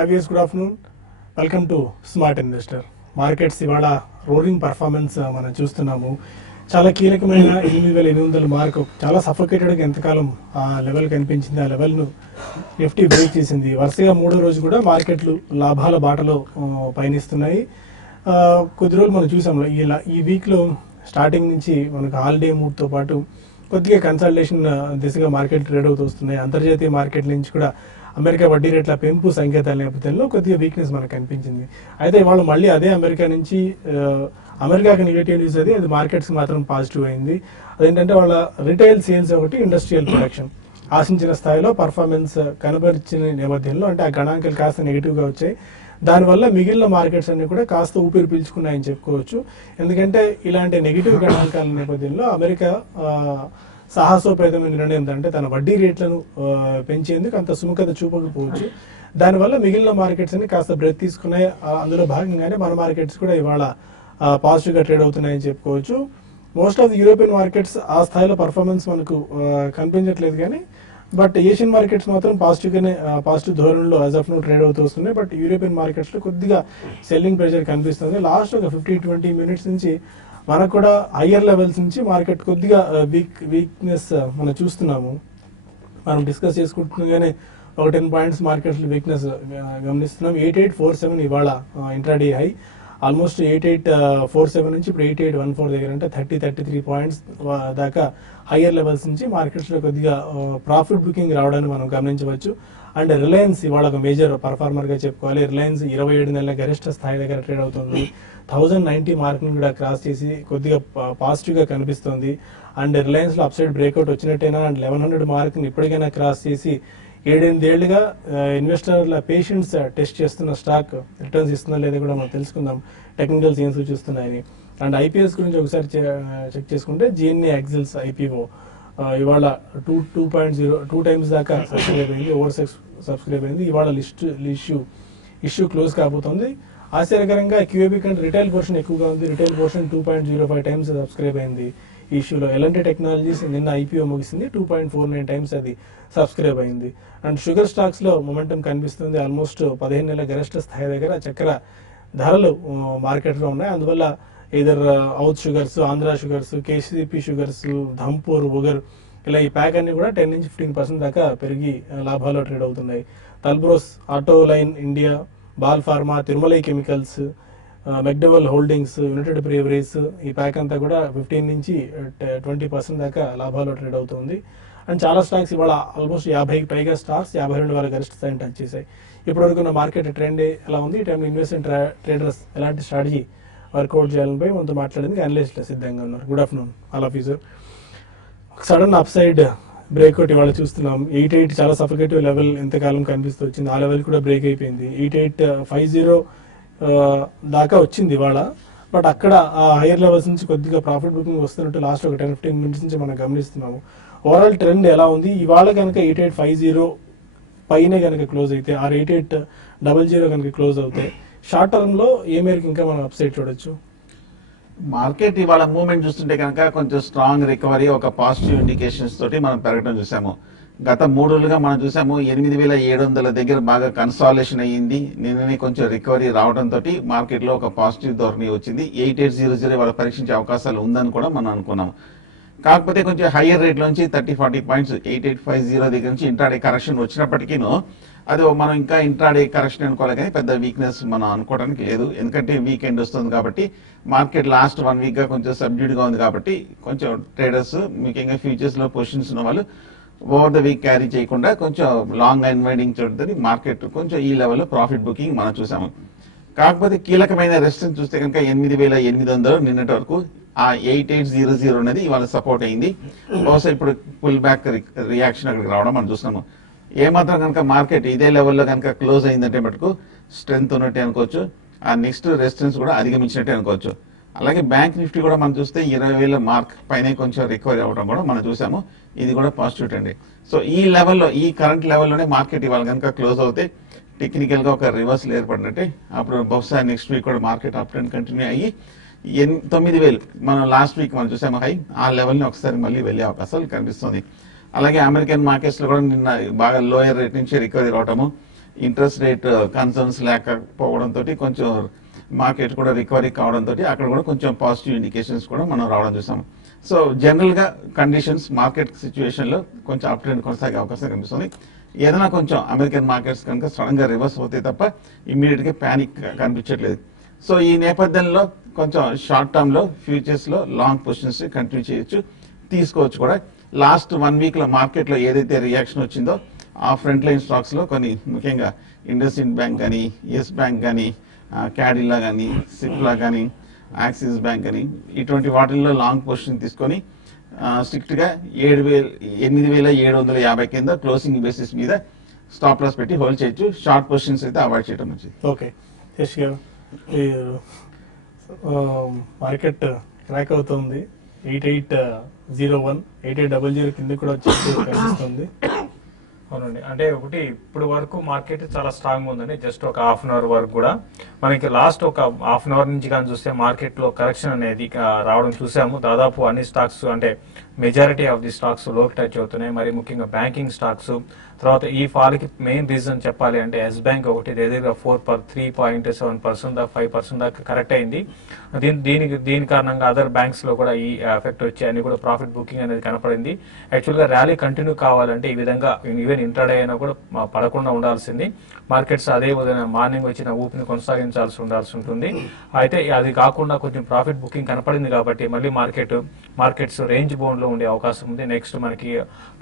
Obvious good afternoon. Welcome to Smart Investor. Markets ఇవాళ rolling performance మనం చూస్తున్నాము. చాలా కీలకమైన 8,800 మార్కు చాలా సఫోకేటెడ్గా ఎంతకాలం ఆ లెవెల్ కనిపించింది. ఆ లెవెల్ను నిఫ్టీ బ్రేక్ చేసింది. వరుసగా మూడో రోజు కూడా మార్కెట్లు లాభాల బాటలో పయనిస్తున్నాయి. కొద్ది రోజులు మనం చూసాము ఈ వీక్లో స్టార్టింగ్ నుంచి మనకు హాలిడే మూడ్తో పాటు కొద్దిగా కన్సల్టేషన్ దిశగా మార్కెట్ ట్రేడ్ అవుతూ వస్తున్నాయి. అంతర్జాతీయ మార్కెట్ల నుంచి కూడా అమెరికా వడ్డీ రేట్ల పెంపు సంకేతాల నేపథ్యంలో కొద్దిగా వీక్నెస్ మనకు కనిపించింది. అయితే ఇవాళ మళ్ళీ అదే అమెరికా నుంచి అమెరికాకి నెగిటివ్ న్యూస్ అది మార్కెట్స్ మాత్రం పాజిటివ్ అయింది. అదేంటంటే వాళ్ళ రిటైల్ సేల్స్ ఒకటి, ఇండస్ట్రియల్ ప్రొడక్షన్ ఆశించిన స్థాయిలో పర్ఫార్మెన్స్ కనబరిచిన నేపథ్యంలో అంటే ఆ గణాంకాలు కాస్త నెగిటివ్గా వచ్చాయి. దానివల్ల మిగిలిన మార్కెట్స్ అన్ని కూడా కాస్త ఊపిరి పీల్చుకున్నాయని చెప్పుకోవచ్చు. ఎందుకంటే ఇలాంటి నెగిటివ్ గణాంకాల నేపథ్యంలో అమెరికా సాహసోపేతమైన నిర్ణయం అంటే తన వడ్డీ రేట్లను పెంచేందుకు అంత సుముఖత చూపకపోవచ్చు. దానివల్ల మిగిలిన మార్కెట్స్ అన్ని కాస్త బ్రెత్ తీసుకున్నాయి. అందులో భాగంగానే మన మార్కెట్స్ కూడా ఇవాళ పాజిటివ్గా ట్రేడ్ అవుతున్నాయని చెప్పుకోవచ్చు. Most of the European markets ఆ స్థాయిలో పర్ఫార్మెన్స్ మనకు కనిపించట్లేదు, కానీ బట్ ఏషియన్ మార్కెట్స్ మాత్రం పాజిటివ్ ధోరణిలో యాజ్ ఆఫ్ నో ట్రేడ్ అవుతూ వస్తున్నాయి. బట్ యూరోపియన్ మార్కెట్స్లో కొద్దిగా సెల్లింగ్ ప్రెషర్ కనిపిస్తుంది. లాస్ట్ ఒక 50-20 మినిట్స్ నుంచి మనకు కూడా హయ్యర్ లెవెల్స్ నుంచి మార్కెట్ కొద్దిగా వీక్నెస్ మనం చూస్తున్నాము. మనం డిస్కస్ చేసుకుంటున్నాగానే ఒక 10 పాయింట్స్ మార్కెట్స్ వీక్నెస్ గమనిస్తున్నాం. 8847 ఇవాళ ఇంట్రాడే హై, ఆల్మోస్ట్ 8847 నుంచి ఇప్పుడు 8814 దగ్గర అంటే 33 పాయింట్స్ దాకా హయ్యర్ లెవెల్స్ నుంచి మార్కెట్స్లో కొద్దిగా ప్రాఫిట్ బుకింగ్ రావడాన్ని మనం గమనించవచ్చు. అండ్ రిలయన్స్ ఇవాళ ఒక మేజర్ పర్ఫార్మర్గా చెప్పుకోవాలి. రిలయన్స్ 27 నెలల గరిష్ట స్థాయి దగ్గర ట్రేడ్ అవుతుంది. 1090 మార్క్ని కూడా క్రాస్ చేసి కొద్దిగా పాజిటివ్గా కనిపిస్తుంది. అండ్ రిలయన్స్లో అప్సైడ్ బ్రేక్అవుట్ వచ్చినట్టేనా అండ్ 1100 మార్క్ని ఇప్పటికైనా క్రాస్ చేసి 7-8 ఏళ్లుగా ఇన్వెస్టర్ల పేషెన్స్ టెస్ట్ చేస్తున్న స్టాక్ రిటర్న్స్ ఇస్తుందా లేదా కూడా మనం తెలుసుకుందాం. టెక్నికల్ సీన్స్ చూస్తున్నాయని. అండ్ ఐపీఎస్ గురించి ఒకసారి చెక్ చేసుకుంటే జిఎన్ఏ యాక్సిల్స్ ఐపీఓ ఇవాళ 2 టైమ్స్ దాకా సబ్స్క్రైబ్ అయింది, ఓవర్ సబ్స్క్రైబ్ అయింది. ఇవాళ ఇష్యూ క్లోజ్ కాబోతుంది. ఆశ్చర్యకరంగా క్యూఏబీ కంటే రిటైల్ పోర్షన్ ఎక్కువగా ఉంది. రిటైల్ పోర్షన్ 2.05 టైమ్స్ సబ్స్క్రైబ్ అయింది ఈ ఇష్యూలో. ఎల్ఎన్టీ టెక్నాలజీస్ నిన్న ఐపీఓ ముగిసింది, 2.49 టైమ్స్ అది సబ్స్క్రైబ్ అయింది. అండ్ షుగర్ స్టాక్స్ లో మొమెంటం కనిపిస్తుంది. ఆల్మోస్ట్ 15 నెలల గరిష్ట స్థాయి దగ్గర చక్కెర ధరలు మార్కెట్లో ఉన్నాయి. అందువల్ల ఇదర్ ఔత్ sugars, Andhra sugars, KCP sugars, Dhampur, Ugar ఇలా ఈ ప్యాక్ అన్ని కూడా 10-15% దాకా పెరిగి లాభాల్లో ట్రేడ్ అవుతున్నాయి. Talbros, auto line India, Bal pharma, Tirumalai chemicals, McDowell holdings, united breweries ఈ ప్యాక్ అంతా కూడా 15-20% దాకా లాభాల్లో ట్రేడ్ అవుతుంది. అండ్ చాలా స్టాక్స్ ఇవాళ ఆల్మోస్ట్ 50కి పైగా స్టాక్స్ 52,000 గరిష్ట స్థాయిని టచ్ చేశాయి. ఇప్పటివరకు ఉన్న మార్కెట్ ట్రెండ్ ఎలా ఉంది, ఈ టైంలో ఇన్వెస్ట్మెంట్ ట్రేడర్స్ ఎలాంటి స్ట్రాటజీ వర్కౌట్ చేయాలనిపై మనతో మాట్లాడేందుకు అనలిస్టులు సిద్ధంగా ఉన్నారు. Good afternoon all of you sir. Sudden up side breakout ఇవాళ చూస్తున్నాం. 88 చాలా సఫికేటివ్ లెవెల్ ఎంతకాలం కనిపిస్తూ వచ్చింది. ఆ లెవెల్ కూడా బ్రేక్ అయిపోయింది. 8850 దాకా వచ్చింది ఇవాళ. బట్ అక్కడ ఆ హైయర్ లెవెల్స్ నుంచి కొద్దిగా ప్రాఫిట్ బుకింగ్ వస్తున్నట్టు లాస్ట్ ఒక 10-15 మినిట్స్ నుంచి మనం గమనిస్తున్నాము. ఓవరాల్ ట్రెండ్ ఎలా ఉంది? ఇవాళ కనుక 8850 పైన కనుక క్లోజ్ అయితే, ఆ 8800 కనుక క్లోజ్ అవుతాయి, షార్ట్ టర్మ్ లో ఏ మేరకు ఇంకా మనం అప్సైడ్ చూడొచ్చు? మార్కెట్ ఇవాళ మూవ్మెంట్ చూస్తుంటే కనుక కొంచెం స్ట్రాంగ్ రికవరీ, ఒక పాజిటివ్ ఇండికేషన్స్ తోటి మనం పెరగడం చూసాము. గత 3 రోజులుగా మనం చూసాము 8,700 దగ్గర బాగా కన్సాలేషన్ అయ్యింది. నిన్ననే కొంచెం రికవరీ రావడంతో మార్కెట్ లో ఒక పాజిటివ్ ధోరణి వచ్చింది. 8800 వాళ్ళ పరీక్షించే అవకాశాలు ఉందని కూడా మనం అనుకున్నాం. కాకపోతే కొంచెం హయ్యర్ రేట్ నుంచి 30-40 పాయింట్స్ 8850 దగ్గర నుంచి ఇంట్రాడే కరెక్షన్ వచ్చినప్పటికీను అది మనం ఇంకా ఇంట్రాడే కరెక్షన్ అనుకోవాలి, కానీ పెద్ద వీక్నెస్ మనం అనుకోవడానికి లేదు. ఎందుకంటే వీకెండ్ వస్తుంది కాబట్టి మార్కెట్ లాస్ట్ 1 వీక్ గా కొంచెం సబ్డ్యూడ్ గా ఉంది కాబట్టి కొంచెం ట్రేడర్స్ ముఖ్యంగా ఫ్యూచర్స్ లో పొజిషన్స్ ఉన్న వాళ్ళు ఓవర్ ద వీక్ క్యారీ చేయకుండా కొంచెం లాంగ్ అన్వైండింగ్ చూడదని మార్కెట్ కొంచెం ఈ లెవెల్లో ప్రాఫిట్ బుకింగ్ మనం చూసాము. కాకపోతే కీలకమైన రెసిస్టెన్స్ చూస్తే కనుక 8,800 నిన్నటి వరకు ఆ 8800 అనేది ఇవాళ సపోర్ట్ అయింది. బహుశా ఇప్పుడు పుల్ బ్యాక్ రియాక్షన్ అక్కడికి రావడం మనం చూస్తున్నాము. ఏమాత్రం కనుక మార్కెట్ ఇదే లెవెల్లో కనుక క్లోజ్ అయిందంటే మటుకు స్ట్రెంత్ ఉన్నట్టే అనుకోవచ్చు. ఆ నెక్స్ట్ రెసిస్టెన్స్ కూడా అధిగమించినట్టే అనుకోవచ్చు. అలాగే బ్యాంక్ నిఫ్టీ కూడా మనం చూస్తే 20,000 మార్క్ పైన కొంచెం రికవరీ అవ్వడం కూడా మనం చూసాము. ఇది కూడా పాజిటివ్ ట్రెండ్. సో ఈ లెవెల్లో, ఈ కరెంట్ లెవెల్లోనే మార్కెట్ ఇవాళ కనుక క్లోజ్ అవుతే టెక్నికల్ గా ఒక రివర్సల్ ఏర్పడినట్టే. అప్పుడు బహుశా నెక్స్ట్ వీక్ కూడా మార్కెట్ అప్ ట్రెండ్ కంటిన్యూ అయ్యి 9,000 మనం లాస్ట్ వీక్ మనం చూసాము హై, ఆ లెవెల్ని ఒకసారి మళ్ళీ వెళ్ళే అవకాశాలు కనిపిస్తుంది. అలాగే అమెరికన్ మార్కెట్స్ లో కూడా నిన్న బాగా లోయర్ రేట్ నుంచి రికవరీ రావటము, ఇంట్రెస్ట్ రేట్ కన్సర్న్స్ లేకపోవడంతో కొంచెం మార్కెట్ కూడా రికవరీ కావడంతో అక్కడ కూడా కొంచెం పాజిటివ్ ఇండికేషన్స్ కూడా మనం రావడం చూసాం. సో జనరల్గా కండిషన్స్ మార్కెట్ సిచ్యువేషన్లో కొంచెం అప్ ట్రెండ్ కొనసాగే అవకాశం కనిపిస్తుంది. ఏదైనా కొంచెం అమెరికన్ మార్కెట్స్ కనుక సడన్గా రివర్స్ అవుతాయి తప్ప ఇమ్మీడియట్గా ప్యానిక్ కనిపించట్లేదు. సో ఈ నేపథ్యంలో కొంచెం షార్ట్ టర్మ్లో ఫ్యూచర్స్లో లాంగ్ పొజిషన్స్ కంటిన్యూ చేయొచ్చు, తీసుకోవచ్చు కూడా. లాస్ట్ 1 వీక్లో మార్కెట్లో ఏదైతే రియాక్షన్ వచ్చిందో ఆ ఫ్రంట్ లైన్ స్టాక్స్లో కొన్ని ముఖ్యంగా ఇండస్ఇండ్ బ్యాంక్ కానీ, ఎస్ బ్యాంక్ కానీ, క్యాడిలా కానీ, సిప్లా కానీ, యాక్సిస్ బ్యాంక్ అని ఇటువంటి వాటిల్లో లాంగ్ పొజిషన్ తీసుకొని స్ట్రిక్ట్గా 8,750 కింద క్లోజింగ్ బేసిస్ మీద స్టాప్ లాస్ పెట్టి హోల్డ్ చేయొచ్చు. షార్ట్ పొజిషన్స్ అయితే అవాయిడ్ చేయడం మంచిది. ఓకే యశ్ గారు, మార్కెట్ క్రాక్ అవుతుంది, 8801 8800 కింద కూడా వచ్చి కనిపిస్తుంది. అవునండి, అంటే ఒకటి ఇప్పుడు వరకు మార్కెట్ చాలా స్ట్రాంగ్ ఉందండి. జస్ట్ ఒక హాఫ్ అన్ అవర్ వరకు కూడా మనకి లాస్ట్ ఒక హాఫ్ అన్ అవర్ నుంచి కానీ చూస్తే మార్కెట్ లో కరెక్షన్ అనేది రావడం చూసాము. దాదాపు అన్ని స్టాక్స్ అంటే మెజారిటీ ఆఫ్ ది స్టాక్స్ లోకి టచ్ అవుతున్నాయి. మరి ముఖ్యంగా బ్యాంకింగ్ స్టాక్స్. తర్వాత ఈ ఫాల్ కి మెయిన్ రీజన్ చెప్పాలి అంటే ఎస్ బ్యాంక్ ఒకటి దగ్గర 3.7% దాకా 5% దాకా కరెక్ట్ అయింది. దీని కారణంగా అదర్ బ్యాంక్స్ లో కూడా ఈ ఎఫెక్ట్ వచ్చి అన్ని కూడా ప్రాఫిట్ బుకింగ్ అనేది కనపడింది. యాక్చువల్ గా ర్యాలీ కంటిన్యూ కావాలంటే ఈ విధంగా ఈవెన్ ఇంట్రాడే అయినా కూడా పడకుండా ఉండాల్సింది. మార్కెట్స్ అదే విధంగా మార్నింగ్ వచ్చిన ఊపిని ఉండాల్సి ఉంటుంది. అయితే అది కాకుండా కొంచెం ప్రాఫిట్ బుకింగ్ కనపడింది కాబట్టి మళ్ళీ మార్కెట్స్ రేంజ్ బౌండ్ లో ఉండే అవకాశం ఉంది. నెక్స్ట్ మనకి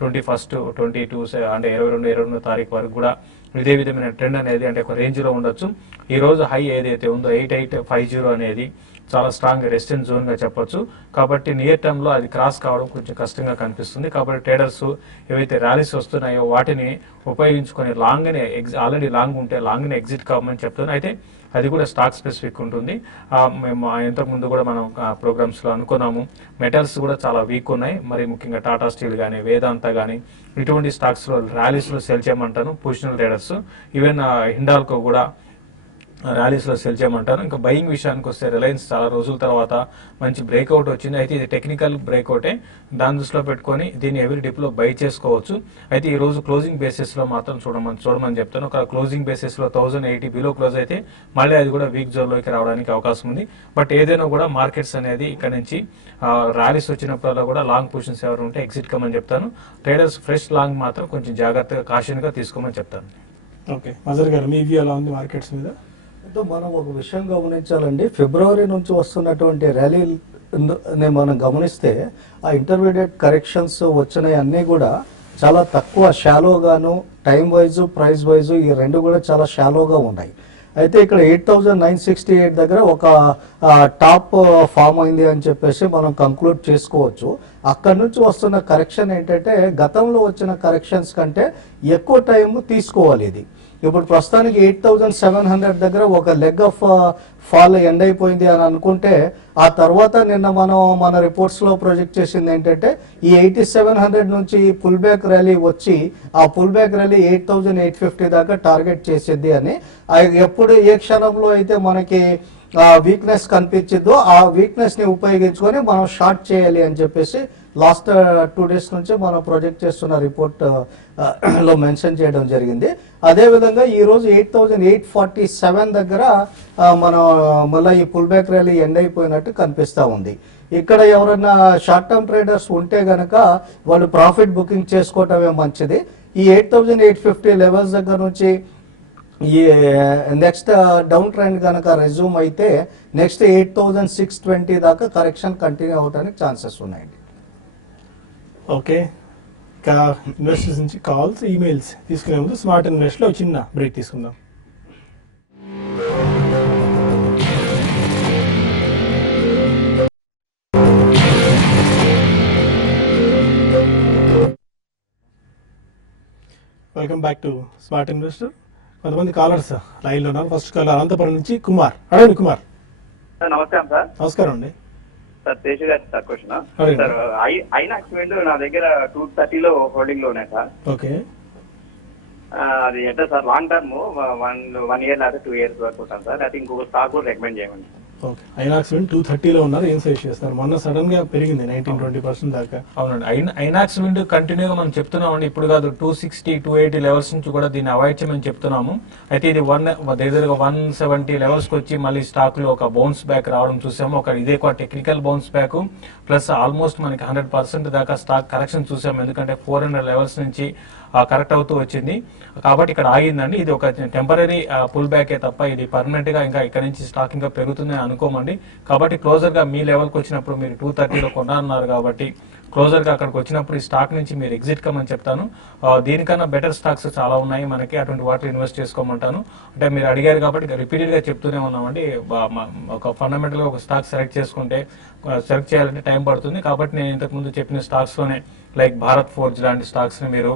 21, 22 అంటే 22 తారీఖు వరకు కూడా ఇదే విధమైన ట్రెండ్ అనేది అంటే ఒక రేంజ్ లో ఉండొచ్చు. ఈ రోజు హై ఏదైతే ఉందో 8850 అనేది చాలా స్ట్రాంగ్ రెసిస్టెన్స్ జోన్ గా చెప్పొచ్చు. కాబట్టి నియర్ టర్మ్ లో అది క్రాస్ కావడం కొంచెం కష్టంగా కనిపిస్తుంది. కాబట్టి ట్రేడర్స్ ఏవైతే ర్యాలీస్ వస్తున్నాయో వాటిని ఉపయోగించుకొని లాంగ్ ని ఆల్రెడీ లాంగ్ ఉంటే లాంగ్ ని ఎగ్జిట్ కావమని చెప్తున్నాను. అయితే అది కూడా స్టాక్ స్పెసిఫిక్ ఉంటుంది. మేము ఇంతకుముందు కూడా మనం ప్రోగ్రామ్స్ లో అనుకున్నాము, మెటల్స్ కూడా చాలా వీక్ ఉన్నాయి. మరి ముఖ్యంగా టాటా స్టీల్ కానీ, వేదాంత కానీ ఇటువంటి స్టాక్స్ లో ర్యాలీస్ లో సెల్ చేయమంటాను పొజిషనల్ ట్రేడర్స్. ఈవెన్ హిండాల్కో కూడా ర్యాలీస్ లో సెల్ చేయమంటారు. ఇంకా బయింగ్ విషయానికి వస్తే రిలయన్స్ చాలా రోజుల తర్వాత మంచి బ్రేక్అవుట్ వచ్చింది. అయితే ఇది టెక్నికల్ బ్రేక్అవుటే, దాని దృష్టిలో పెట్టుకొని దీన్ని ఎవరి డిప్ లో బై చేసుకోవచ్చు. అయితే ఈ రోజు క్లోజింగ్ బేసిస్ లో మాత్రం చూడమని చెప్తాను. ఒక క్లోజింగ్ బేసిస్ లో 1080 బిలో క్లోజ్ అయితే మళ్ళీ అది కూడా వీక్ జోన్ లోకి రావడానికి అవకాశం ఉంది. బట్ ఏదైనా కూడా మార్కెట్స్ అనేది ఇక్కడ నుంచి ర్యాలీస్ వచ్చినప్పుడల్లా కూడా లాంగ్ పొజిషన్స్ ఎవరు ఉంటే ఎగ్జిట్ కమని చెప్తాను. ట్రేడర్స్ ఫ్రెష్ లాంగ్ మాత్రం కొంచెం జాగ్రత్తగా కాషన్ గా తీసుకోమని చెప్తాను. ఓకే మజర్ గారు, మీ వ్యూ ఎలా ఉంది మార్కెట్స్ మీద? మనం ఒక విషయం గమనించాలండి, ఫిబ్రవరి నుంచి వస్తున్నటువంటి ర్యాలీని మనం గమనిస్తే ఆ ఇంటర్మీడియట్ కరెక్షన్స్ వచ్చినాయి అన్నీ కూడా చాలా తక్కువ షాలోగాను, టైం వైజ్ ప్రైస్ వైజ్ ఈ రెండు కూడా చాలా షాలోగా ఉన్నాయి. అయితే ఇక్కడ 8968 దగ్గర ఒక టాప్ ఫామ్ అయింది అని చెప్పేసి మనం కంక్లూడ్ చేసుకోవచ్చు. అక్కడి నుంచి వస్తున్న కరెక్షన్ ఏంటంటే గతంలో వచ్చిన కరెక్షన్స్ కంటే ఎక్కువ టైం తీసుకోవాలి ఇది. ఇప్పుడు ప్రస్తుతానికి 8700 దగ్గర ఒక లెగ్ ఆఫ్ ఫాల్ ఎండ్ అయిపోయింది అని అనుకుంటే, ఆ తర్వాత నిన్న మనం మన రిపోర్ట్స్ లో ప్రొజెక్ట్ చేసింది ఏంటంటే ఈ 8700 నుంచి పుల్ బ్యాక్ ర్యాలీ వచ్చి ఆ పుల్ బ్యాక్ ర్యాలీ 8850 దాకా టార్గెట్ చేసేది అని. ఎప్పుడు ఏ క్షణంలో అయితే మనకి వీక్నెస్ కనిపించిందో ఆ వీక్నెస్ ని ఉపయోగించుకొని మనం షార్ట్ చేయాలి అని చెప్పేసి లాస్ట్ 2 days నుంచి మనం ప్రొజెక్ట్ చేస్తున్న రిపోర్ట్ లో మెన్షన్ చేయడం జరిగింది. అదేవిధంగా ఈ రోజు 8847 దగ్గర మనం మళ్ళీ ఈ పుల్ బ్యాక్ ర్యాలీ ఎండ్ అయిపోయినట్టు కనిపిస్తా ఉంది. ఇక్కడ ఎవరైనా షార్ట్ టర్మ్ ట్రేడర్స్ ఉంటే గనక వాళ్ళు ప్రాఫిట్ బుకింగ్ చేసుకోవటమే మంచిది. ఈ 8850 లెవెల్స్ దగ్గర నుంచి ఈ నెక్స్ట్ డౌన్ ట్రెండ్ కనుక రెజ్యూమ్ అయితే నెక్స్ట్ 8620 దాకా కరెక్షన్ కంటిన్యూ అవడానికి ఛాన్సెస్ ఉన్నాయండి. ఓకే, ఇంకా ఇన్వెస్టర్స్ నుంచి కాల్స్, ఈమెయిల్స్ తీసుకునే ముందు స్మార్ట్ ఇన్వెస్ట్ లో చిన్న బ్రేక్ తీసుకుందాం. Welcome back to smart investor. కొంతమంది కాలర్స్ లైన్ లో ఉన్నారు. ఫస్ట్ కాలర్ అనంతపురం నుంచి కుమార్. అడగండి కుమార్. నమస్కారం సార్. నమస్కారం అండి సార్ శేషు గారి సార్ క్వశ్చన్ అడగండి. సార్, ఐనాక్స్ వీళ్ళు నా దగ్గర 230 హోల్డింగ్ లో ఉన్నాయి సార్. ఓకే, అది ఎంత సార్ లాంగ్ టర్మ్ 1 year లేదా 2 years వరకు ఉంటాను సార్. అది ఇంకొక స్టాక్ కూడా రికమెండ్ చేయమని. ఓకే, ఐనాక్స్ విండ్ 230లో ఉన్నారు, ఏం సజెస్ట్ చేస్తారు? మొన్న సడన్ గా పెరిగింది 19-20% దాకా. అవునండి, ఐనాక్స్ విండ్ కంటిన్యూగా మనం చెప్తున్నామండి, ఇప్పుడు కాదు 260 280 లెవెల్స్ నుంచి కూడా దీన్ని అవాయిడ్ చేయమని చెప్తున్నాము. అయితే ఇది దగ్గరగా 170 లెవెల్స్ కి వచ్చి మళ్ళీ స్టాక్ లో ఒక బౌన్స్ బ్యాక్ రావడం చూసాము. ఇదే ఒక technical bounce back plus almost మనకి 100% దాకా స్టాక్ కరెక్షన్ చూసాము. ఎందుకంటే 400 లెవెల్స్ నుంచి కరెక్ట్ అవుతూ వచ్చింది కాబట్టి ఇక్కడ ఆగిందండి. ఇది ఒక టెంపరీ పుల్ బ్యాకే తప్ప ఇది పర్మనెంట్ గా ఇంకా ఇక్కడ నుంచి స్టాక్ ఇంకా పెరుగుతుందని అనుకోమండి. కాబట్టి క్లోజర్ గా మీ లెవెల్కి వచ్చినప్పుడు మీరు 230లో కొన్నారు కాబట్టి క్లోజర్ గా అక్కడికి వచ్చినప్పుడు ఈ స్టాక్ నుంచి మీరు ఎగ్జిట్ కమ్మని చెప్తాను. దీనికన్నా బెటర్ స్టాక్స్ చాలా ఉన్నాయి మనకి, అటువంటి వాటిలో ఇన్వెస్ట్ చేసుకోమంటాను. అంటే మీరు అడిగారు కాబట్టి రిపీటెడ్ గా చెప్తూనే ఉన్నామండి. ఒక ఫండమెంటల్ గా ఒక స్టాక్ సెలెక్ట్ చేయాలంటే టైం పడుతుంది. కాబట్టి నేను ఇంతకు ముందు చెప్పిన స్టాక్స్ లోనే లైక్ భారత్ ఫోర్జ్ లాంటి స్టాక్స్ ని మీరు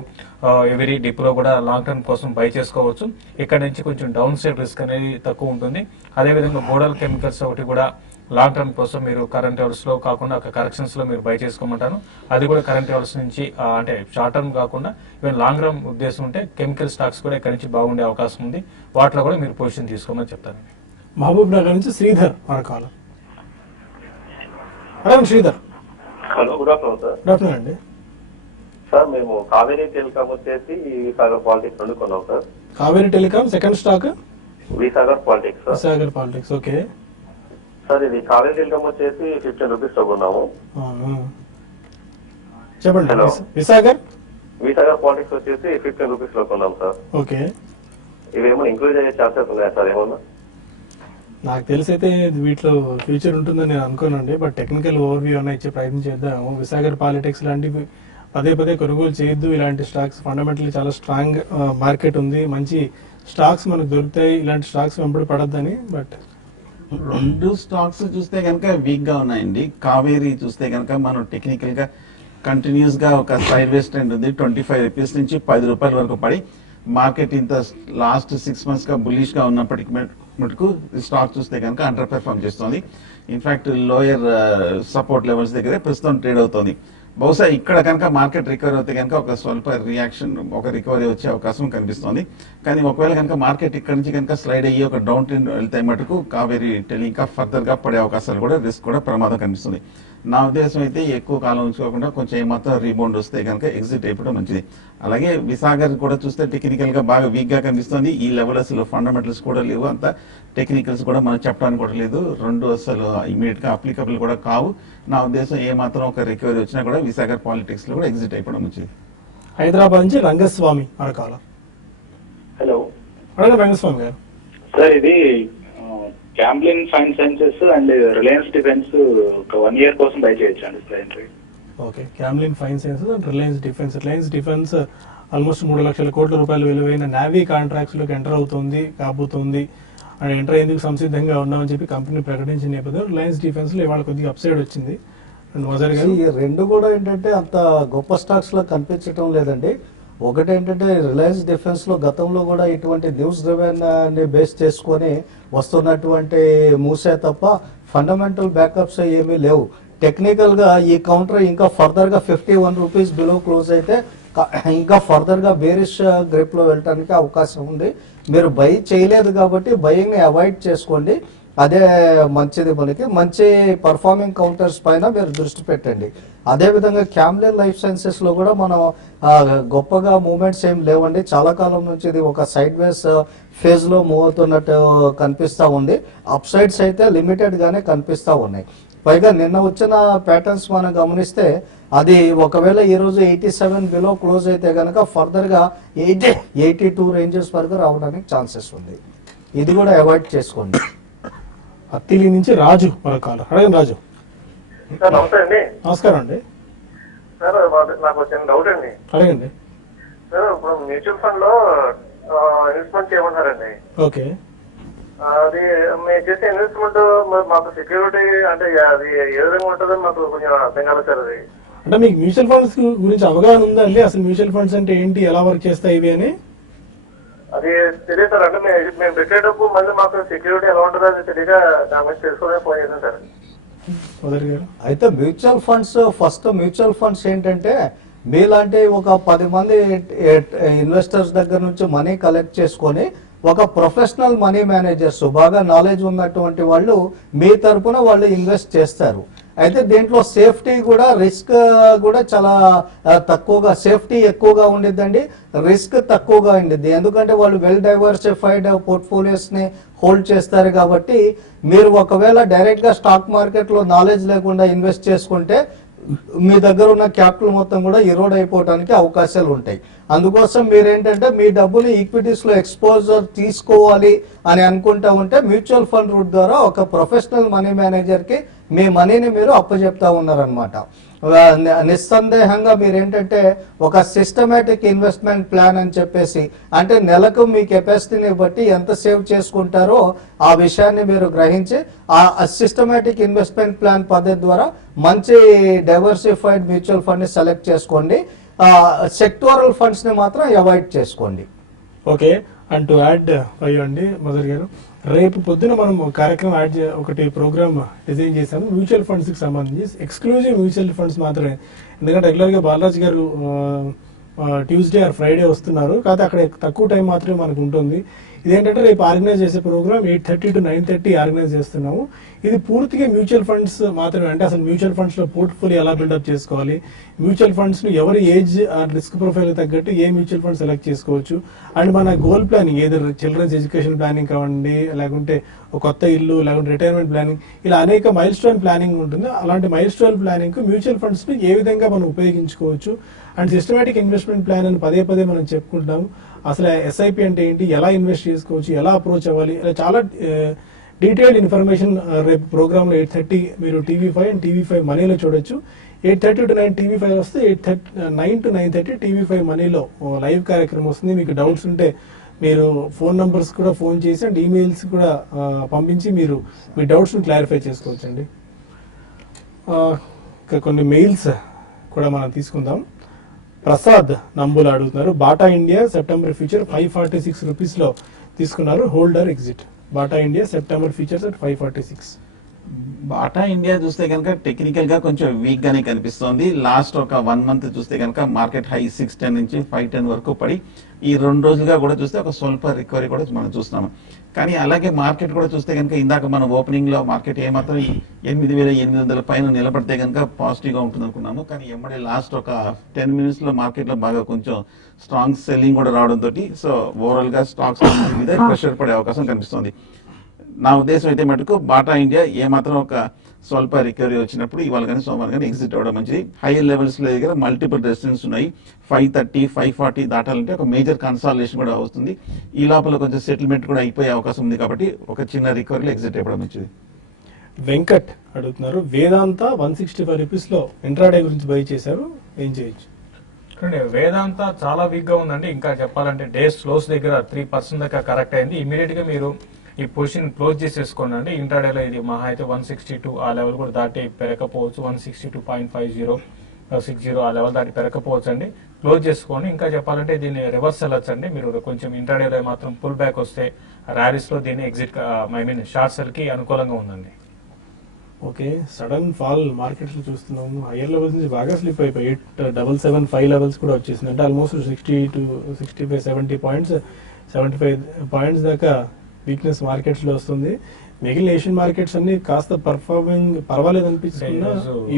ఎవరీ డిప్ లో కూడా లాంగ్ టర్మ్ కోసం బై చేసుకోవచ్చు. ఇక్కడ నుంచి కొంచెం డౌన్ సైడ్ రిస్క్ అనేది తక్కువ ఉంటుంది. అదేవిధంగా బోడల్ కెమికల్స్ ఒకటి కూడా లాంగ్ టర్మ్ కోసం మీరు కరెంట్ లెవెల్స్ లో కాకుండా ఒక కరెక్షన్స్ లో మీరు బై చేసుకోమంటాను. అది కూడా కరెంట్ లెవెల్స్ నుంచి అంటే షార్ట్ టర్మ్ కాకుండా ఈవెన్ లాంగ్ టర్మ్ ఉద్దేశం ఉంటే కెమికల్ స్టాక్స్ కూడా ఇక్కడ నుంచి బాగుండే అవకాశం ఉంది. వాటిలో కూడా మీరు పొజిషన్ తీసుకోమని చెప్తాను. మహబూబ్ నగర్ నుంచి శ్రీధర్ మనకాల. అడగండి Sridhar. Hello, good afternoon sir. Good afternoon అండి. సార్ మేము కావేరీ టెలికామ్ వచ్చేసి విసాగర్ పాలిటిక్స్ రెండు కొన్నాం sir. Kaveri telecom second stock Visagar Polytex sir. Visagar Polytex. Okay sir, ఇది కావేరీ టెలికామ్ వచ్చేసి 15 రూపీస్ లో కొన్నాము. చెప్పండి. హలో. విసాగర్ పాలిటిక్స్ వచ్చేసి 15 రూపీస్ లో కొన్నాం సార్. ఓకే, ఇవేమో ఇంక్లూడ్ అయ్యే ఛాన్సెస్ ఉన్నాయా సార్ ఏమన్నా? నాకు తెలిసైతే వీటిలో ఫ్యూచర్ ఉంటుందని నేను అనుకోనండి. బట్ టెక్నికల్ ఓవర్వ్యూ అన్న ఇచ్చే ప్రయత్నం చేద్దాము. విసాగర్ పాలిటిక్స్ లాంటివి పదే కొనుగోలు చేయొద్దు. ఇలాంటి స్టాక్స్ ఫండమెంటల్లీ చాలా స్ట్రాంగ్ మార్కెట్ ఉంది, మంచి స్టాక్స్ మనకు దొరుకుతాయి. ఇలాంటి స్టాక్స్ వెంబడి పడద్దని. బట్ రెండు స్టాక్స్ చూస్తే కనుక వీక్ గా ఉన్నాయండి. కావేరీ చూస్తే కనుక మనం టెక్నికల్ గా కంటిన్యూస్ గా ఒక సైడ్ వేస్ ట్రెండ్ ఉంది. 25 రూపీస్ నుంచి 10 రూపాయల వరకు పడి మార్కెట్ ఇంత లాస్ట్ 6 months గా బుల్లిష్ గా ఉన్నప్పటికీ మటుకు స్టాక్ చూస్తే కనుక అండర్ పెర్ఫార్మ్ చేస్తుంది. ఇన్ఫాక్ట్ లోయర్ సపోర్ట్ లెవెల్స్ దగ్గరే ప్రస్తుతం ట్రేడ్ అవుతుంది. బహుశా ఇక్కడ కనుక మార్కెట్ రికవరీ అవుతే కనుక ఒక స్వల్ప రికవరీ వచ్చే అవకాశం కనిపిస్తోంది. కానీ ఒకవేళ కనుక మార్కెట్ ఇక్కడ నుంచి కనుక స్లైడ్ అయ్యి ఒక డౌన్ ట్రెండ్ వెళ్తే మటుకు కావేరీ టెలి ఇంకా ఫర్దర్ గా పడే అవకాశాలు కూడా, రిస్క్ కూడా, ప్రమాదం కనిపిస్తుంది. నా ఉద్దేశం అయితే ఎక్కువ కాలం ఉంచుకోకుండా కొంచెం ఏమాత్రం రీబౌండ్ వస్తే కనుక ఎగ్జిట్ అయిపోవడం మంచిది. అలాగే విసాగర్ కూడా చూస్తే టెక్నికల్ గా బాగా వీక్ గా కనిపిస్తుంది. ఈ లెవెల్ అసలు ఫండమెంటల్స్ కూడా లేవు, అంత టెక్నికల్స్ కూడా మనం చెప్పడానికి కూడా లేదు. రెండు అసలు ఇమీడియట్ గా అప్లికబుల్ కూడా కావు. నా ఉద్దేశం ఏమాత్రం ఒక రికవరీ వచ్చినా కూడా విసాగర్ పాలిటిక్స్ లో కూడా ఎగ్జిట్ అయిపోవడం మంచిది. హైదరాబాద్ నుంచి రంగస్వామి మనకాల. హలో, అడగండి రంగస్వామి గారు. సార్, ఇది Camlin fine sciences and Reliance defence ఒక 1 year కోసం బై చేయొచ్చు అండి price rate. Okay, Camlin fine sciences and Reliance defence almost 3 లక్షల కోట్ల రూపాయలు విలువైన నావీ కాంట్రాక్ట్స్ లోకి కాబోతుంది అండ్ ఎంటర్ అయ్యేందుకు సంసిద్ధంగా ఉన్నామని చెప్పి కంపెనీ ప్రకటించిన నేపథ్యంలో రిలయన్స్ డిఫెన్స్ లో ఇవాళ కొద్దిగా అప్సైడ్ వచ్చింది. అండ్ మజర్ గారు, ఈ రెండు కూడా ఏంటంటే అంత గొప్ప స్టాక్స్ లో కనిపించడం లేదండి. ఒకటి ఏంటంటే రిలయన్స్ డిఫెన్స్ లో గతంలో కూడా ఇటువంటి న్యూస్ డ్రివెన్ ని బేస్ చేసుకొని వస్తున్నటువంటి మూసే తప్ప ఫండమెంటల్ బ్యాకప్స్ ఏమీ లేవు. టెక్నికల్ గా ఈ కౌంటర్ ఇంకా ఫర్దర్ గా 51 రూపీస్ బిలో క్లోజ్ అయితే ఇంకా ఫర్దర్ గా బేరిష్ గ్రిప్ లో వెళ్ళడానికి అవకాశం ఉంది. మీరు బై చేయలేదు కాబట్టి బయింగ్ ని అవాయిడ్ చేసుకోండి, అదే మంచిది. మనకి మంచి పర్ఫార్మింగ్ కౌంటర్స్ పైన మీరు దృష్టి పెట్టండి. అదేవిధంగా క్యామ్లిన్ లైఫ్ సైన్సెస్ లో కూడా మనం గొప్పగా మూమెంట్స్ ఏం లేవండి. చాలా కాలం నుంచి ఇది ఒక సైడ్ వేస్ ఫేజ్ లో మూవ్ అవుతున్నట్టు కనిపిస్తా ఉంది. అప్ సైడ్స్ అయితే లిమిటెడ్ గానే కనిపిస్తా ఉన్నాయి. పైగా నిన్న వచ్చిన ప్యాటర్న్స్ మనం గమనిస్తే అది ఒకవేళ ఈ రోజు 87 బిలో క్లోజ్ అయితే కనుక ఫర్దర్ గా 82 రేంజెస్ వరకు రావడానికి ఛాన్సెస్ ఉంది. ఇది కూడా అవాయిడ్ చేసుకోండి. అత్తిలి నుంచి రాజు మనకాల. అడగండి రాజు. సార్ నమస్తే అండి. నమస్కారం అండి. సార్, నాకు వచ్చిన డౌట్ అండి. అడగండి. సార్, ఇప్పుడు మ్యూచువల్ ఫండ్ లో ఇన్వెస్ట్మెంట్ చేయమన్నారండి. ఓకే, అది మీరు చేసే ఇన్వెస్ట్మెంట్ మాకు సెక్యూరిటీ అంటే అది ఏ విధంగా ఉంటుందో మాకు కొంచెం అర్థం కాలేదు సార్. అది అంటే మీకు మ్యూచువల్ ఫండ్స్ గురించి అవగాహన ఉందా అండి? అసలు మ్యూచువల్ ఫండ్స్ అంటే ఏంటి, ఎలా వర్క్ చేస్తాయి ఇవి అని? అది తెలియదు సార్. అంటే మేము పెట్టేటప్పుడు మళ్ళీ మాకు సెక్యూరిటీ ఎలా ఉంటుందో అది తెలియక దాని గురించి తెలుసుకోవడానికి ఫోన్ చేశాను సార్. మదర్ గారు, అయితే మ్యూచువల్ ఫండ్స్ ఏంటంటే మీలాంటి ఒక 10 మంది ఇన్వెస్టర్స్ దగ్గర నుంచి మనీ కలెక్ట్ చేసుకొని ఒక ప్రొఫెషనల్ మనీ మేనేజర్స్ బాగా నాలెడ్జ్ ఉన్నటువంటి వాళ్ళు మీ తరపున వాళ్ళు ఇన్వెస్ట్ చేస్తారు. అయితే దీంట్లో సేఫ్టీ కూడా రిస్క్ కూడా చాలా తక్కువగా, సేఫ్టీ ఎక్కువగా ఉండిద్దండి, రిస్క్ తక్కువగా ఉండిద్ది. ఎందుకంటే వాళ్ళు వెల్ డైవర్సిఫైడ్ పోర్ట్ఫోలియోస్ ని హోల్డ్ చేస్తారు కాబట్టి మీరు ఒకవేళ డైరెక్ట్ గా స్టాక్ మార్కెట్ లో నాలెడ్జ్ లేకుండా ఇన్వెస్ట్ చేసుకుంటే మీ దగ్గర ఉన్న క్యాపిటల్ మొత్తం కూడా ఎరోడ్ అయిపోవడానికి అవకాశాలు ఉంటాయి. అందుకోసం మీరేంటంటే మీ డబ్బులు ఈక్విటీస్ లో ఎక్స్పోజర్ తీసుకోవాలి అని అనుకుంటా ఉంటే మ్యూచువల్ ఫండ్ రూట్ ద్వారా ఒక ప్రొఫెషనల్ మనీ మేనేజర్ కి మీ మనీని మీరు అప్పచెప్తా ఉన్నారనమాట. నిస్సందేహంగా మీరేంటంటే ఒక సిస్టమేటిక్ ఇన్వెస్ట్మెంట్ ప్లాన్ అని చెప్పేసి, అంటే నెలకు మీ కెపాసిటీని బట్టి ఎంత సేవ్ చేసుకుంటారో ఆ విషయాన్ని మీరు గ్రహించి ఆ సిస్టమేటిక్ ఇన్వెస్ట్మెంట్ ప్లాన్ పద్ధతి ద్వారా మంచి డైవర్సిఫైడ్ మ్యూచువల్ ఫండ్ ని సెలెక్ట్ చేసుకోండి. సెక్టోరల్ ఫండ్స్ ని మాత్రం అవాయిడ్ చేసుకోండి. ఓకే, అండ్ టు యాడ్ అయ్యండి మదర్ గారు, రేపు పొద్దున మనం కార్యక్రమం ఒకటి ప్రోగ్రామ్ డిజైన్ చేశాము మ్యూచువల్ ఫండ్స్ కి సంబంధించి, ఎక్స్క్లూజివ్ మ్యూచువల్ ఫండ్స్ మాత్రమే. ఎందుకంటే రెగ్యులర్ గా బాలరాజ్ గారు ట్యూస్డే ఆర్ ఫ్రైడే వస్తున్నారు, కాకపోతే అక్కడ తక్కువ టైం మాత్రమే మనకు ఉంటుంది. ఇదేంటంటే రేపు ఆర్గనైజ్ చేసే ప్రోగ్రామ్ 8:30 to 9:30 ఆర్గనైజ్ చేస్తున్నాము. ఇది పూర్తిగా మ్యూచువల్ ఫండ్స్ మాత్రమే. అంటే అసలు మ్యూచువల్ ఫండ్స్ లో పోర్ట్ఫోలియో ఎలా బిల్డప్ చేసుకోవాలి, మ్యూచువల్ ఫండ్స్ ను ఎవరి ఏజ్ రిస్క్ ప్రొఫైల్ తగ్గట్టు ఏ మ్యూచువల్ ఫండ్ సెలెక్ట్ చేసుకోవచ్చు, అండ్ మన గోల్ ప్లానింగ్ ఏదో చిల్డ్రన్స్ ఎడ్యుకేషన్ ప్లానింగ్ కావండి, లేకుంటే ఒక కొత్త ఇల్లు, లేకుంటే రిటైర్మెంట్ ప్లానింగ్, ఇలా అనేక మైల్ స్టోన్ ప్లానింగ్ ఉంటుంది. అలాంటి మైల్ స్టోన్ ప్లానింగ్ కు మ్యూచువల్ ఫండ్స్ ను ఏ విధంగా మనం ఉపయోగించుకోవచ్చు అండ్ సిస్టమేటిక్ ఇన్వెస్ట్మెంట్ ప్లాన్ అని పదే పదే మనం చెప్పుకుంటాము. అసలు ఎస్ఐపి అంటే ఏంటి, ఎలా ఇన్వెస్ట్ చేసుకోవచ్చు, ఎలా అప్రోచ్ అవ్వాలి, ఇలా చాలా డీటెయిల్డ్ ఇన్ఫర్మేషన్ రేపు ప్రోగ్రామ్ లో 8:30 మీరు TV5 అండ్ TV5 మనీలో చూడొచ్చు. 8:30 to 9 TV5 వస్తే 9 to 9:30 TV5 మనీలో లైవ్ కార్యక్రమం వస్తుంది. మీకు డౌట్స్ ఉంటే మీరు ఫోన్ నంబర్స్ కూడా ఫోన్ చేసి అండ్ ఈమెయిల్స్ కూడా పంపించి మీరు మీ డౌట్స్ ని క్లారిఫై చేసుకోవచ్చు అండి. కొన్ని మెయిల్స్ కూడా మనం తీసుకుందాం. ప్రసాద్ నంబులు అడుగుతున్నారు, Bata India September future 546 rupees లో తీసుకున్నారు, holder exit. Bata India September futures at 546. Bata India చూస్తే కనుక టెక్నికల్ గా కొంచెం వీక్ గానే కనిపిస్తోంది. లాస్ట్ ఒక 1 month చూస్తే కనుక మార్కెట్ హై 610 నుంచి 510 వరకు పడి ఈ 2 రోజులుగా కూడా చూస్తే ఒక స్వల్ప రికవరీ కూడా మనం చూస్తున్నాము. కానీ అలాగే మార్కెట్ కూడా చూస్తే కనుక ఇందాక మనం ఓపెనింగ్ లో మార్కెట్ ఏమాత్రం 8,800 పైన నిలబడితే కనుక పాజిటివ్ గా ఉంటుంది అనుకున్నాము. కానీ ఎమ్మడే లాస్ట్ ఒక 10 minutes లో మార్కెట్ లో బాగా కొంచెం స్ట్రాంగ్ సెల్లింగ్ కూడా రావడంతో సో ఓవరాల్ గా స్టాక్స్ మీద ప్రెషర్ పడే అవకాశం కనిపిస్తుంది. నా ఉద్దేశం అయితే మటుకు బాటా ఇండియా ఏమాత్రం ఒక స్వల్ప రికవరీ వచ్చినప్పుడు ఇవాళ కానీ సోమవారం కానీ ఎగ్జిట్ అవ్వడం మంచిది. హైయర్ లెవెల్స్ లో దగ్గర మల్టిపుల్ రెసిస్టెన్స్ ఉన్నాయి. 530, 540 దాటాలంటే ఒక మేజర్ కన్సాలిడేషన్ కూడా వస్తుంది. ఈ లోపల కొంచెం సెటిల్మెంట్ కూడా అయిపోయే అవకాశం ఉంది కాబట్టి ఒక చిన్న రికవరీలో ఎగ్జిట్ అవ్వడం మంచిది. వెంకట్ అడుగుతున్నారు, వేదాంత 165 రూపీస్ లో ఇంట్రాడే గురించి బై చేశారు, ఏం చేయొచ్చు? వేదాంత చాలా వీక్ గా ఉందండి. ఇంకా చెప్పాలంటే డేస్ క్లోజ్ దగ్గర 3% దాకా కరెక్ట్ అయింది. ఇమీడియట్ గా మీరు ఈ పొజిషన్ క్లోజ్ చేసేసుకోండి అండి. ఇంట్రాడేలో ఇది మహా అయితే 162 ఆ లెవెల్ కూడా దాటి పెరగకపోవచ్చు. 162.50, 60 ఆ లెవెల్ దాటి పెరగకపోవచ్చు అండి. క్లోజ్ చేసుకోండి. ఇంకా చెప్పాలంటే దీన్ని రివర్స్ వెళ్ళొచ్చండి. మీరు కొంచెం ఇంట్రాడేలో మాత్రం పుల్ బ్యాక్ వస్తే ర్యాలీస్ లో దీన్ని ఎగ్జిట్ షార్ట్ సెల్ కి అనుకూలంగా ఉందండి. ఓకే, సడన్ ఫాల్ మార్కెట్స్ లో చూస్తున్నాము. హైయర్ లెవెల్స్ నుంచి బాగా స్లిప్ అయిపోయి 8,775 లెవెల్స్ కూడా వచ్చేసింది. అంటే ఆల్మోస్ట్ 60 to 65, 70 పాయింట్స్, 75 పాయింట్స్ దాకా వీక్నెస్ మార్కెట్స్ లో వస్తుంది. మిగిలిన ఏషియన్ మార్కెట్స్ అన్ని కాస్త పర్వాలేదు అనిపిస్తున్నా,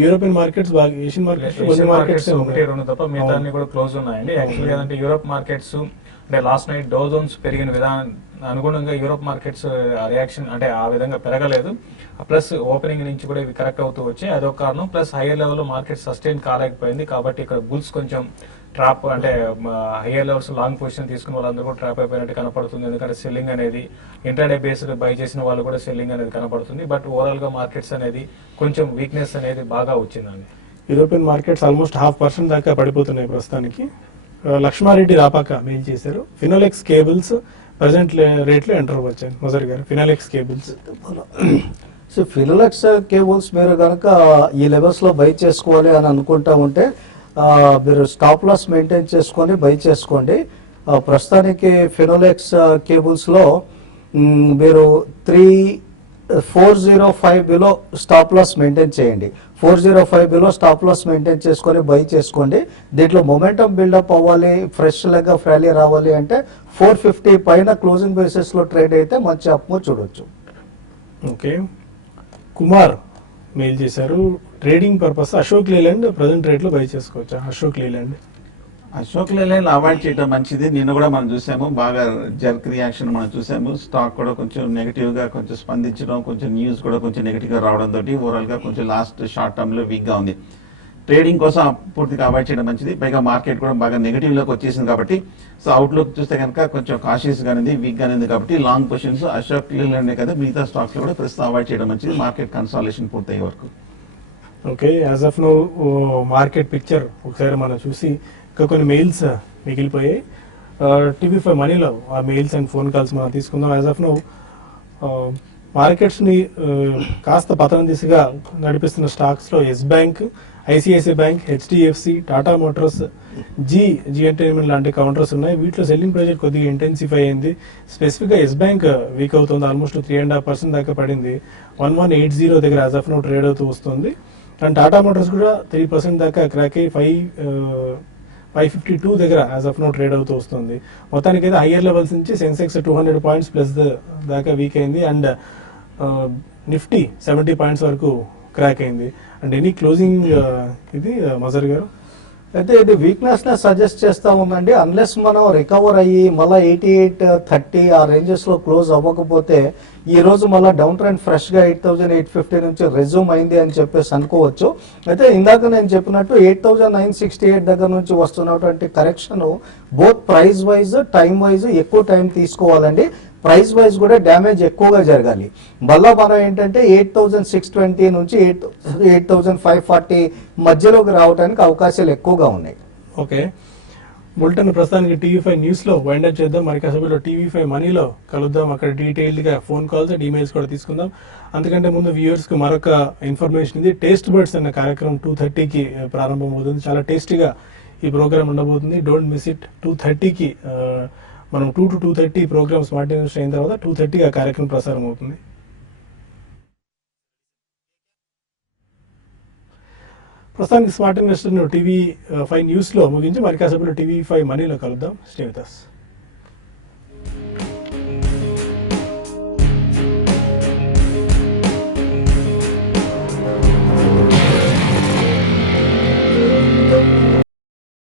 యూరోపియన్ మార్కెట్స్ బాగా, ఏషియన్ మార్కెట్స్ 1-2 తప్ప మిగతా అన్ని కూడా క్లోజ్ ఉన్నాయండి. యాక్చువల్గా అంటే యూరోప్ మార్కెట్స్ అంటే లాస్ట్ నైట్ డౌ జోన్స్ పెరిగిన విధానం అనుగుణంగా యూరోప్ మార్కెట్స్ రియాక్షన్ అంటే ఆ విధంగా పెరగలేదు. ప్లస్ ఓపెనింగ్ నుంచి కూడా ఇవి కరెక్ట్ అవుతూ వచ్చాయి, అదొక కారణం. ప్లస్ హైయర్ లెవెల్ లో మార్కెట్ సస్టైన్ కాలేకపోయింది కాబట్టి ఇక్కడ బుల్స్ కొంచెం ట్రాప్ అంటే హైయర్ లెవెల్స్ లాంగ్ పొజిషన్ తీసుకున్న వాళ్ళందరూ కూడా ట్రాప్ అయిపోయినట్టు కనపడుతుంది. ఎందుకంటే సెల్లింగ్ అనేది ఇంటర్డే బేస్డ్ బై చేసిన వాళ్ళు కూడా సెల్లింగ్ అనేది కనపడుతుంది. బట్ ఓవరాల్ గా మార్కెట్స్ అనేది కొంచెం వీక్నెస్ అనేది బాగా వచ్చిందండి. యూరోపియన్ మార్కెట్స్ ఆల్మోస్ట్ 0.5% దాకా పడిపోతున్నాయి ప్రస్తుతానికి. లక్ష్మారెడ్డి రాపాక మెయిల్ చేశారు, ఫినోలెక్స్ కేబుల్స్ ప్రెసెంట్ రేట్ లో ఎంటర్ అవ్వచ్చాను. మొదటి గారు Finolex cables. So Finolex cables మీరు కనుక ఈ లెవెల్స్ లో బై చేసుకోవాలి అని అనుకుంటా ఉంటే మీరు స్టాప్ లాస్ మెయింటైన్ చేసుకొని బై చేసుకోండి. ప్రస్తుతానికి ఫినోలెక్స్ కేబుల్స్ లో మీరు 405 బిలో స్టాప్ లాస్ మెయింటైన్ చేయండి. 405 బిలో స్టాప్ లాస్ మెయింటైన్ చేసుకొని బై చేసుకోండి. దీంట్లో మొమెంటం బిల్డప్ అవ్వాలి, ఫ్రెష్ లెగ్ ఆఫ్ ర్యాలీ రావాలి అంటే 450 పైన క్లోజింగ్ బేసిస్ లో ట్రేడ్ అయితే మంచి అప్ మూవ్ చూడొచ్చు. ఓకే, కుమార్ మెయిల్ చేశారు, trading purpose Ashok Leyland present రేట్లో బై చేసుకోవచ్చా? అశోక్ లేలాండ్ అశోక్ అవాయిడ్ చేయడం మంచిది. నిన్న కూడా మనం చూసాము, బాగా జర్క్ రియాక్షన్ మనం చూసాము. స్టాక్ కూడా కొంచెం నెగిటివ్ గా కొంచెం స్పందించడం, కొంచెం న్యూస్ కూడా కొంచెం నెగిటివ్ గా రావడం తోటి ఓవరాల్ గా కొంచెం లాస్ట్ షార్ట్ టర్మ్ లో వీక్ గా ఉంది. ట్రేడింగ్ కోసం పూర్తిగా అవాయిడ్ చేయడం మంచిది. పైగా మార్కెట్ కూడా బాగా నెగిటివ్ లోకి వచ్చేసింది కాబట్టి సో అవుట్లుక్ చూస్తే కనుక కొంచెం కాషియస్ గానే వీక్ గానే ఉంది కాబట్టి లాంగ్ పొజిషన్స్ అశోక్ లేలాండ్ కదా మిగతా స్టాక్స్ లో కూడా ప్రస్తుతం అవాయిడ్ చేయడం మంచిది, మార్కెట్ కన్సాలిడేషన్ పూర్తయ్యే వరకు. Okay, as of no market picture ఒకసారి మనం చూసి ఇంకా కొన్ని మెయిల్స్ మిగిలిపోయాయి. TV5 మనీలో ఆ మెయిల్స్ అండ్ ఫోన్ కాల్స్ మనం తీసుకుందాం. యాజ్ ఆఫ్ నో మార్కెట్స్ని కాస్త పతనం దిశగా నడిపిస్తున్న స్టాక్స్లో Yes Bank, ICICI Bank, HDFC, Tata Motors, Zee entertainment లాంటి కౌంటర్స్ ఉన్నాయి. వీటిలో సెల్లింగ్ ప్రెజర్ కొద్దిగా ఇంటెన్సిఫై అయింది. స్పెసిఫిక్గా ఎస్ బ్యాంక్ వీక్ అవుతుంది, ఆల్మోస్ట్ 3.5% దాకా పడింది. 1180 దగ్గర యాజ్ ఆఫ్ నో ట్రేడ్ అవుతూ వస్తుంది. అండ్ టాటా మోటార్స్ కూడా 3% దాకా క్రాక్ అయ్యి 552 దగ్గర యాజ్ ఆఫ్ నో ట్రేడ్ అవుతూ వస్తుంది. మొత్తానికి అయితే హయ్యర్ లెవెల్స్ నుంచి సెన్సెక్స్ 200 పాయింట్స్ ప్లస్ దాకా వీక్ అయింది అండ్ నిఫ్టీ 70 పాయింట్స్ వరకు క్రాక్ అయింది. అండ్ ఎనీ క్లోజింగ్ ఇది మజర్ గారు? అయితే ఇది వీక్నెస్ నే సజెస్ట్ చేస్తా ఉందండి. అన్లెస్ మనం రికవర్ అయ్యి మళ్ళీ 8830 ఆ రేంజెస్ లో క్లోజ్ అవ్వకపోతే ఈ రోజు మళ్ళీ డౌన్ ట్రెండ్ ఫ్రెష్ గా 8850 నుంచి రెజ్యూమ్ అయింది అని చెప్పేసి అనుకోవచ్చు. అయితే ఇందాక నేను చెప్పినట్టు 8968 దగ్గర నుంచి వస్తున్నటువంటి correction both price wise time wise ఎక్కువ టైం తీసుకోవాలండి. ప్రైస్ వైజ్ కూడా డ్యామేజ్ ఎక్కువగా జరగాలి. మళ్ళా మనం ఏంటంటే 8620 నుంచి 8540 మధ్యలోకి రావడానికి అవకాశాలు ఎక్కువగా ఉన్నాయి. ఓకే, బులెటిన్ ప్రస్తుతానికి TV5 న్యూస్లో వైండప్ చేద్దాం. మరి కాసేపులో TV5 మనీలో కలుద్దాం. అక్కడ డీటెయిల్డ్గా ఫోన్ కాల్స్ అండ్ ఈమెయిల్స్ కూడా తీసుకుందాం. అంతకంటే ముందు వ్యూవర్స్కి మరొక ఇన్ఫర్మేషన్ ఇది. టేస్ట్ బర్డ్స్ అన్న కార్యక్రమం 2:30కి ప్రారంభమవుతుంది. చాలా టేస్టీగా ఈ ప్రోగ్రామ్ ఉండబోతుంది. Don't miss it. 2:30కి మనం 2 to 2:30 ప్రోగ్రామ్ స్మార్ట్ న్యూస్ అయిన తర్వాత 2:30కి ఆ కార్యక్రమం ప్రసారం అవుతుంది. ప్రస్తుతానికి స్మార్ట్ ఇన్వెస్టర్ TV5 న్యూస్లో ముగించి మరి కాసేపులో TV5 మనీలో కలుద్దాం. Stay with us.